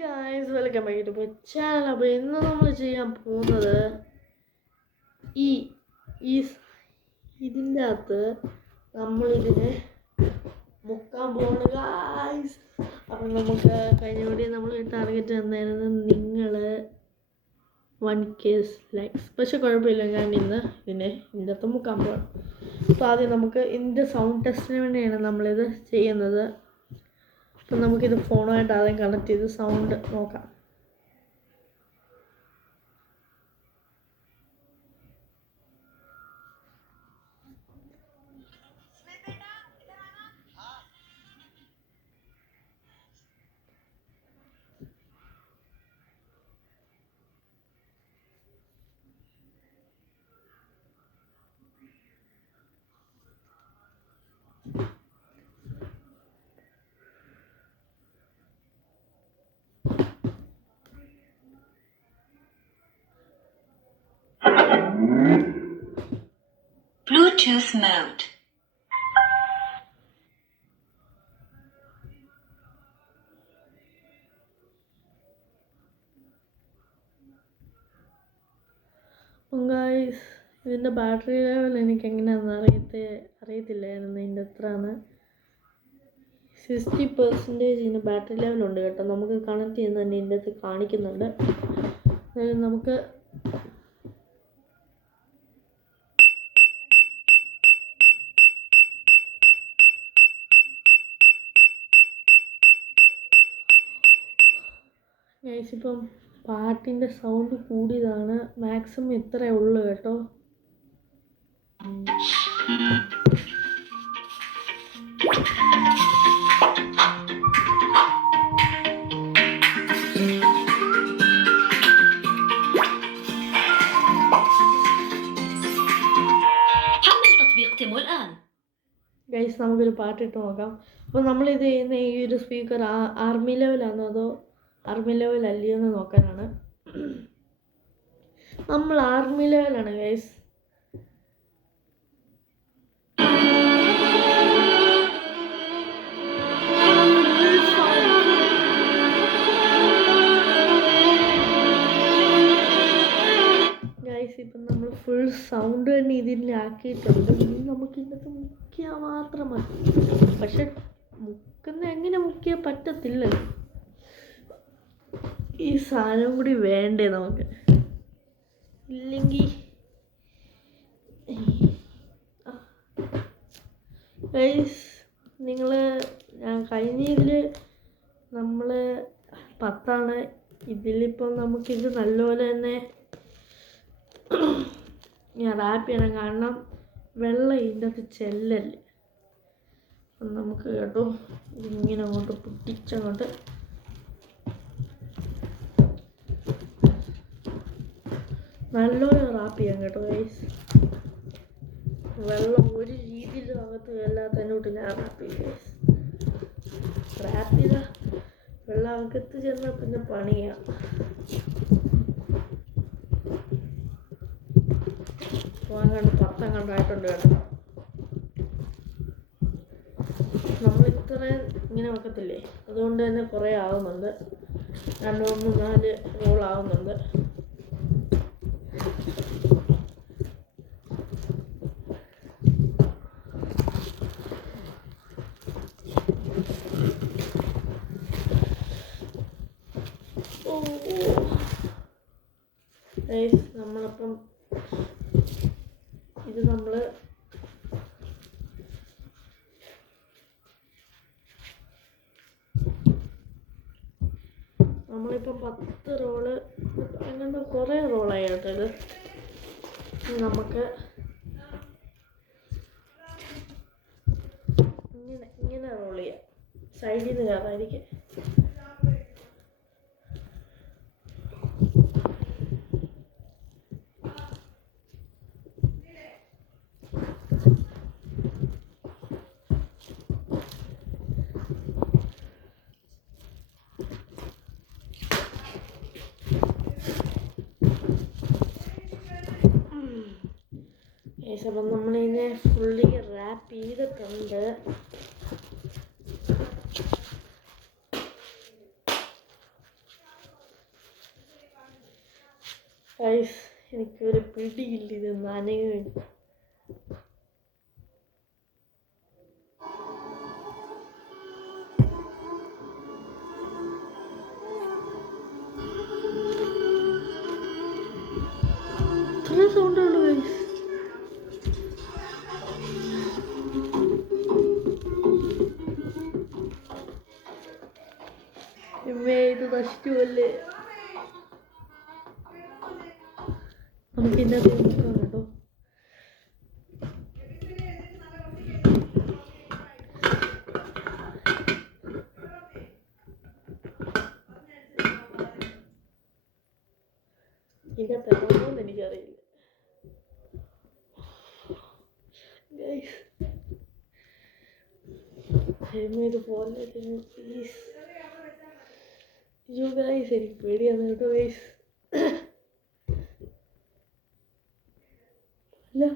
Guys, welcome back to my channel. അപ്പോൾ ഇന്ന് നമ്മൾ ചെയ്യാൻ പോകുന്നത് ഇതിൻ്റെ അകത്ത് നമ്മളിതിനെ മുക്കാൻ പോകുന്നു ഗായ്സ്. അപ്പം നമുക്ക് കഴിഞ്ഞ വീഡിയോ നമ്മൾ ടാർഗറ്റ് തന്നായിരുന്നു നിങ്ങൾ 1K ലൈക്സ്. പക്ഷെ കുഴപ്പമില്ല, ഞാൻ ഇന്ന് ഇതിൻ്റെ അകത്ത് മുക്കാൻ പോകണം. അപ്പോൾ ആദ്യം നമുക്ക് ഇതിൻ്റെ സൗണ്ട് ടെസ്റ്റിന് വേണ്ടിയാണ് നമ്മളിത് ചെയ്യുന്നത്. അപ്പം നമുക്കിത് ഫോണുമായിട്ട് ആദ്യം കണക്ട് ചെയ്ത് സൗണ്ട് നോക്കാം. Bluetooth mode. ഗായ്സ്, ഇതിൻ്റെ ബാറ്ററി ലെവൽ എനിക്ക് എങ്ങനെയാണെന്ന് അറിയത്തില്ലായിരുന്നു. ഇതിൻ്റെ എത്രയാണ് 60% ഇതിൻ്റെ ബാറ്ററി ലെവലുണ്ട് കേട്ടോ. നമുക്ക് കണക്ട് ചെയ്യുന്ന തന്നെ ഇതിൻ്റെ അകത്ത് കാണിക്കുന്നുണ്ട്. അതായത് നമുക്ക് ഗൈസ്, ഇപ്പം പാട്ടിൻ്റെ സൗണ്ട് കൂടിയതാണ്. മാക്സിമം ഇത്രയേ ഉള്ളൂ കേട്ടോ. ഗൈസ്, നമുക്കൊരു പാട്ടിട്ട് നോക്കാം. അപ്പോൾ നമ്മളിത് ചെയ്യുന്ന ഈ ഒരു സ്പീക്കർ ആർമി ലെവലാണോ അതോ ആർമി ലെവൽ അല്ലയോ എന്ന് നോക്കാനാണ്. നമ്മൾ ആർമി ലെവലാണ് ഗൈസ്. ഗൈസ്, ഇപ്പം നമ്മൾ ഫുൾ സൗണ്ട് തന്നെ ഇതിൽ ആക്കിയിട്ടുണ്ട്. ഇനി നമുക്ക് ഇതിനകത്ത് മുക്കിയാൽ മാത്രം മതി. പക്ഷെ എങ്ങനെ മുക്കിയാൽ പറ്റത്തില്ലല്ലോ. ഈ സാധനം കൂടി വേണ്ടേ നമുക്ക്, ഇല്ലെങ്കിൽ ഗൈസ് ഞാൻ കഴിഞ്ഞ ഇതിൽ നമ്മൾ 10 ഇതിലിപ്പം നമുക്കിത് നല്ലപോലെ തന്നെ ഞാൻ റാപ്പ് ചെയ്യണം. കാരണം വെള്ളം ഇതിൻ്റെ അകത്ത് ചെല്ലല്ലേ. അപ്പം നമുക്ക് കേട്ടോ ഇങ്ങനെ അങ്ങോട്ട് പൊട്ടിച്ചങ്ങോട്ട് നല്ലോണം റാപ്പ് ചെയ്യാം കേട്ടോ ഗൈസ്. വെള്ളം ഒരു രീതിയിലും അകത്ത് എല്ലാത്തന്നോട്ട് ഞാൻ റാപ്പ് ചെയ്യും ഗൈസ്. റാപ്പ് ചെയ്താൽ വെള്ളം അകത്ത് ചെന്നാൽ പിന്നെ പണിയാണ്. വാങ്ങാണ്ട് 10 കണ്ടായിട്ടുണ്ട് കേട്ടോ. നമ്മളിത്രയും ഇങ്ങനെ വെക്കത്തില്ലേ, അതുകൊണ്ട് തന്നെ കുറേ ആവുന്നുണ്ട്. 2 3 4 റോൾ ആവുന്നുണ്ട്. നമ്മളപ്പം ഇത് നമ്മളിപ്പം 10 റോള് അങ്ങനെ കുറേ റോളായി കേട്ടോ. ഇത് നമുക്ക് ഇങ്ങനെ റോൾ ചെയ്യാം. സൈഡിൽ നിന്ന് കയറാതിരിക്കും. അപ്പം നമ്മളിതിനെ ഫുള്ളി റാപ്പ് ചെയ്തിട്ടുണ്ട്. ഗൈസ് എനിക്കൊരു പിടിയില്ല ഇത് നനയുകയും. ഇത്ര സൗണ്ട് ഉള്ളു ഗൈസ്. ഇത് നശിച്ചുവല്ലേ. നമുക്ക് ഇതിൻ്റെ അത് നോക്കാം കേട്ടോ. ഇതിനകത്ത് ഇറങ്ങുമെന്ന് എനിക്കറിയില്ല. ഇതുപോലെ പ്ലീസ്. യു ഗൈസ് എനിക്ക് പേടിയാണ് കേട്ടോ ഗൈസ്. അല്ല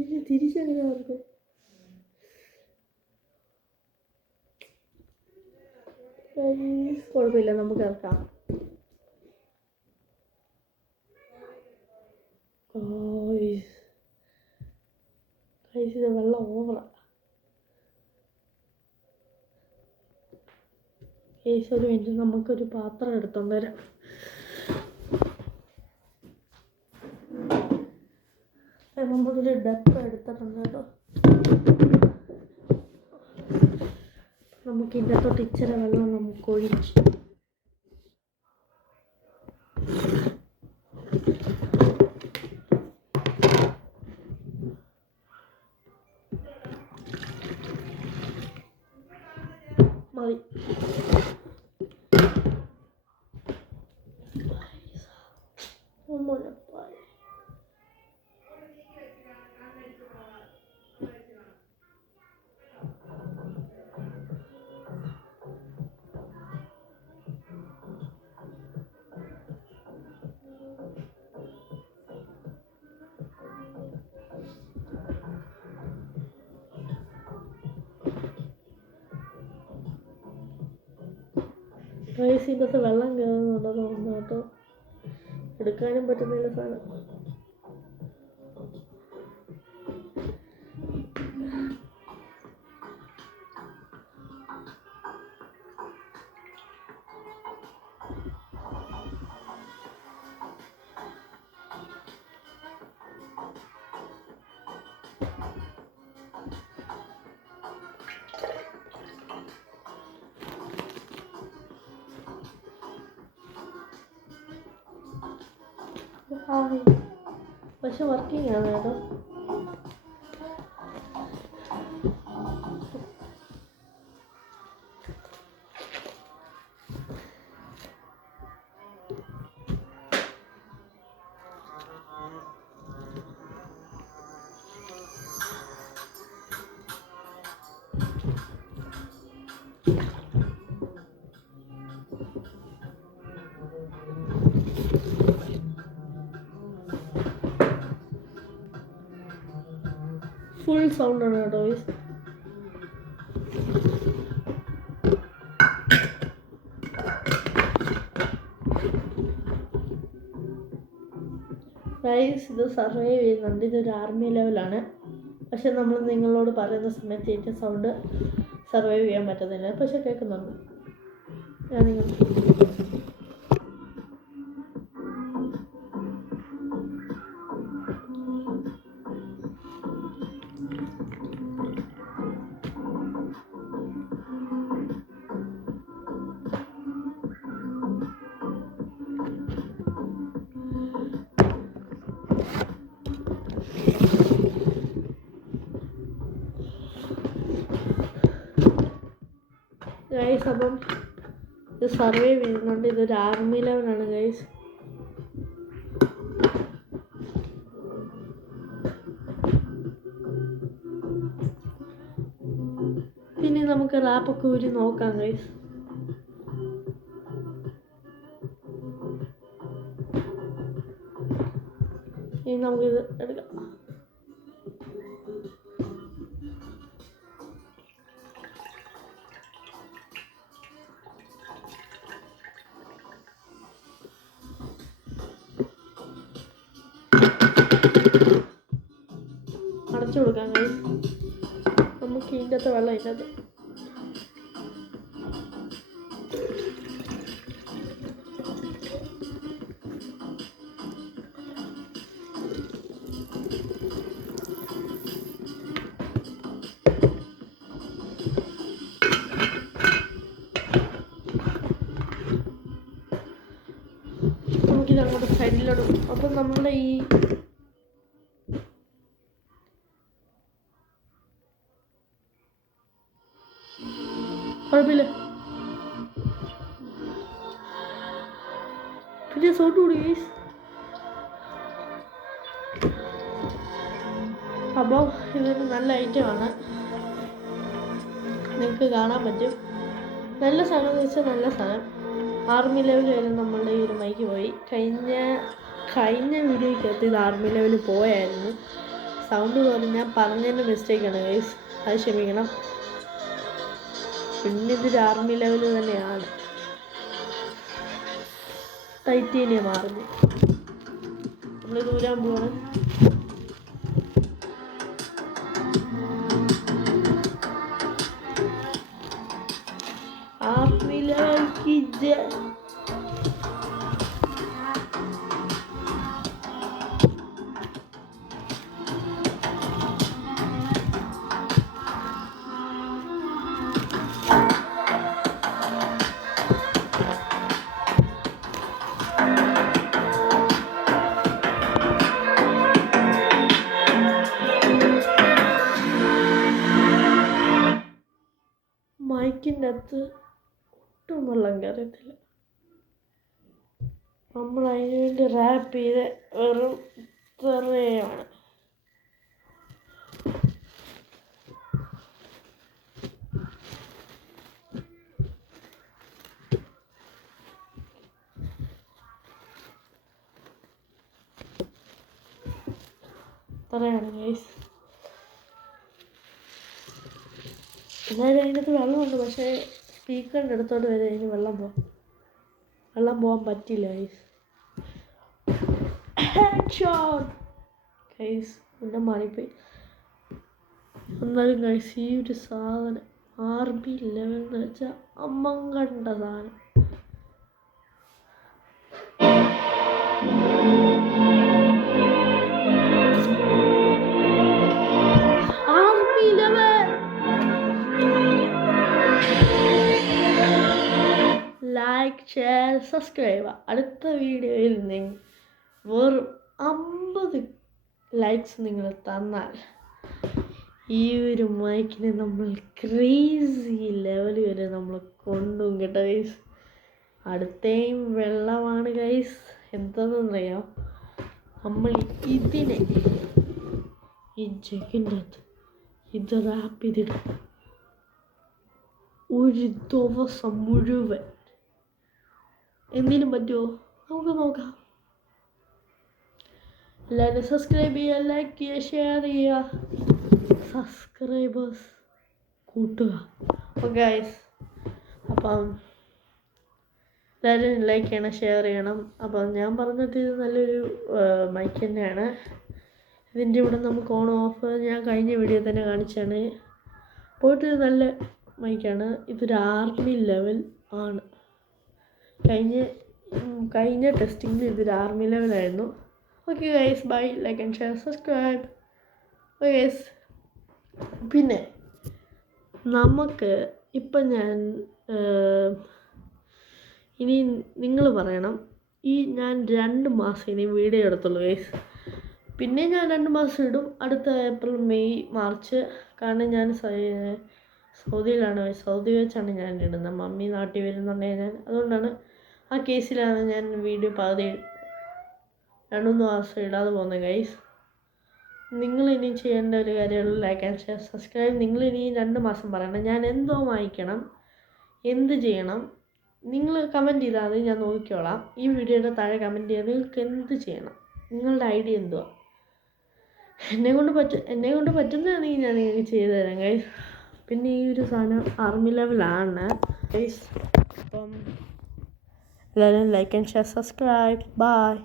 ഇതിന് തിരിച്ചെങ്ങനെ നടക്കും? കുഴപ്പമില്ല, നമുക്ക് ഇറക്കാം. ഇത് വെള്ളം ഓവറാ. ഒരു മിനിറ്റ്, നമുക്കൊരു പാത്രം എടുത്തോണ്ട് വരാം. നമ്മളൊരു ഡപ്പ എടുത്തിട്ടുണ്ട് കേട്ടോ. നമുക്ക് ഇതിൻ്റെ തൊട്ട് ഇച്ചിരി വെള്ളം നമുക്ക് ഒഴിച്ച് മതി. റൈസിൻ്റെ അകത്ത് വെള്ളം കയറുന്നുണ്ടോ തോന്നുന്നു കേട്ടോ. എടുക്കാനും പറ്റുന്നില്ല സാധനം. പക്ഷെ വർക്കിംഗ് ആണ് കേട്ടോ. ഫുൾ സൗണ്ട് ആണ് കേട്ടോ. ഗൈസ് ഇത് സർവൈവ് ചെയ്യുന്നുണ്ട്. ഇതൊരു ആർമി ലെവലാണ്. പക്ഷെ നമ്മൾ നിങ്ങളോട് പറയുന്ന സമയത്ത് ഏറ്റവും സൗണ്ട് സർവൈവ് ചെയ്യാൻ പറ്റുന്നില്ല. പക്ഷെ കേൾക്കുന്നുണ്ട്. ഞാൻ നിങ്ങൾ ഗൈസ് അപ്പം ഇത് സർവൈവ് ചെയ്യുന്നുണ്ട്. ഇതൊരു ആർമി ലെവലാണ് ഗൈസ്. ഇനി നമുക്ക് റാപ്പൊക്കെ ഊരി നോക്കാം ഗൈസ്. ഇനി നമുക്കിത് എടുക്കാം. അടച്ചു കൊടുക്കാം ഗൈസ്. നമുക്ക് ഇതിൻ്റെ അകത്ത് വെള്ളം ഇല്ലത്. നമുക്കിത് അങ്ങോട്ട് സൈഡിലോട്ട്. അപ്പം നമ്മളുടെ ഈ കുഴപ്പമില്ല. പിന്നെ സൗണ്ട് കൂടി ഗൈസ്. അപ്പോൾ ഇതൊരു നല്ല ഐറ്റമാണ്, നിങ്ങൾക്ക് കാണാൻ പറ്റും. നല്ല സാധനം എന്ന് വെച്ചാൽ നല്ല സാധനം. ആർമി ലെവൽ വരെ നമ്മളുടെ ഈ ഒരു മൈക്ക് പോയി. കഴിഞ്ഞ വീഡിയോയ്ക്കകത്ത് ഇത് ആർമി ലെവൽ പോയായിരുന്നു. സൗണ്ട് കുറഞ്ഞ് ഞാൻ പറഞ്ഞതിൻ്റെ മിസ്റ്റേക്കാണ് ഗൈസ്, അത് ക്ഷമിക്കണം. പിന്നെ ഇതൊരു ആർമി ലെവൽ തന്നെയാണ്. ടൈറ്റേനിയം ആർമി നമ്മൾ ദൂരാൻ പോവാണ്. Army level കിജ്. മൈക്കിൻ്റെ അകത്ത് ഒട്ടും വെള്ളം കയറത്തില്ല. നമ്മൾ അതിന് വേണ്ടി റാപ്പ് ചെയ്ത് വെറും ഇത്രയാണ്. ഇത്രയാണ് ഗൈസ്. എന്നാലും അതിനകത്ത് വെള്ളമുണ്ട്, പക്ഷേ സ്പീക്കറിൻ്റെ അടുത്തോട്ട് വരെ അതിന് വെള്ളം പോകാൻ പറ്റില്ല ഗൈസ്. ഗൈസ് പിന്നെ മാറിപ്പോയി. എന്നാലും ഗൈസ് ഈ ഒരു സാധനം ആർമി ലെവൽ എന്ന് വെച്ചാൽ അമ്മം കണ്ട സാധനം. Army level like, share, subscribe. അടുത്ത വീഡിയോയിൽ വെറും 50 ലൈക്സ് നിങ്ങൾ തന്നാൽ ഈ ഒരു മൈക്കിനെ നമ്മൾ ക്രേസി ലെവൽ വരെ നമ്മൾ കൊണ്ടുപോകും കേട്ടോ ഗൈസ്. അടുത്തേയും വെള്ളമാണ് ഗൈസ്. എന്താണെന്നറിയാം, നമ്മൾ ഇതിനെ ഈ ജഗിൻ്റെ അകത്ത് ഇത് റാപ്പ് ചെയ്തിടും ഒരു ദിവസം മുഴുവൻ. എന്തെങ്കിലും പറ്റുമോ നമുക്ക് നോക്കാം. എല്ലാവരും സബ്സ്ക്രൈബ് ചെയ്യുക, ലൈക്ക് ചെയ്യുക, ഷെയർ ചെയ്യുക, സബ്സ്ക്രൈബേഴ്സ് കൂട്ടുക. ഓക്കെ ഗൈസ്, അപ്പം എല്ലാവരും ലൈക്ക് ചെയ്യണം, ഷെയർ ചെയ്യണം. അപ്പം ഞാൻ പറഞ്ഞിട്ട് ഇത് നല്ലൊരു മൈക്ക് തന്നെയാണ്. ഇതിൻ്റെ ഇവിടെ നമുക്ക് ഓൺ ഓഫ് ഞാൻ കഴിഞ്ഞ വീഡിയോ തന്നെ കാണിച്ചാണ്. പോയിട്ട് നല്ല മൈക്കാണ്. ഇതൊരു ആർമി ലെവൽ ആണ്. കഴിഞ്ഞ ടെസ്റ്റിങ്ങിൽ ഇതൊരു ആർമി ലെവലായിരുന്നു. Okay guys, bye. Like and share, subscribe. Okay guys, പിന്നെ നമുക്ക് ഇപ്പം ഇനി നിങ്ങൾ പറയണം, ഞാൻ 2 മാസം ഇനി വീഡിയോ എടുത്തുള്ളൂ ഗൈസ്. പിന്നെ ഞാൻ 2 മാസം ഇടും. അടുത്ത ഏപ്രിൽ, മെയ്, മാർച്ച്. കാരണം ഞാൻ സൗദിയിലാണ്. സൗദി വെച്ചാണ് ഞാൻ ഇടുന്നത്. മമ്മി നാട്ടിൽ വരുന്നുണ്ടെങ്കിൽ അതുകൊണ്ടാണ്. ആ കേസിലാണ് ഞാൻ വീഡിയോ പകുതി 2-3 മാസം ഇടാതെ പോകുന്നത് ഗൈസ്. നിങ്ങളിനി ചെയ്യേണ്ട ഒരു കാര്യമുള്ളൂ, ലൈക്ക് ആൻഡ് ഷെയർ, സബ്സ്ക്രൈബ്. നിങ്ങളിനി 2 മാസം പറയണം ഞാൻ എന്തോ വാങ്ങിക്കണം, എന്ത് ചെയ്യണം. നിങ്ങൾ കമൻറ്റ് ചെയ്താൽ മതി, ഞാൻ നോക്കിക്കോളാം. ഈ വീഡിയോയുടെ താഴെ കമൻറ്റ് ചെയ്താൽ നിങ്ങൾക്ക് എന്ത് ചെയ്യണം, നിങ്ങളുടെ ഐഡിയ എന്തുവാ. എന്നെ കൊണ്ട് പറ്റുന്നതാണെങ്കിൽ ഞാൻ നിങ്ങൾക്ക് ചെയ്തു തരാം ഗൈസ്. പിന്നെ ഈ ഒരു സാധനം ആർമി ലെവലാണ് ഗൈസ്. അപ്പം എല്ലാവരും like and share, subscribe. By.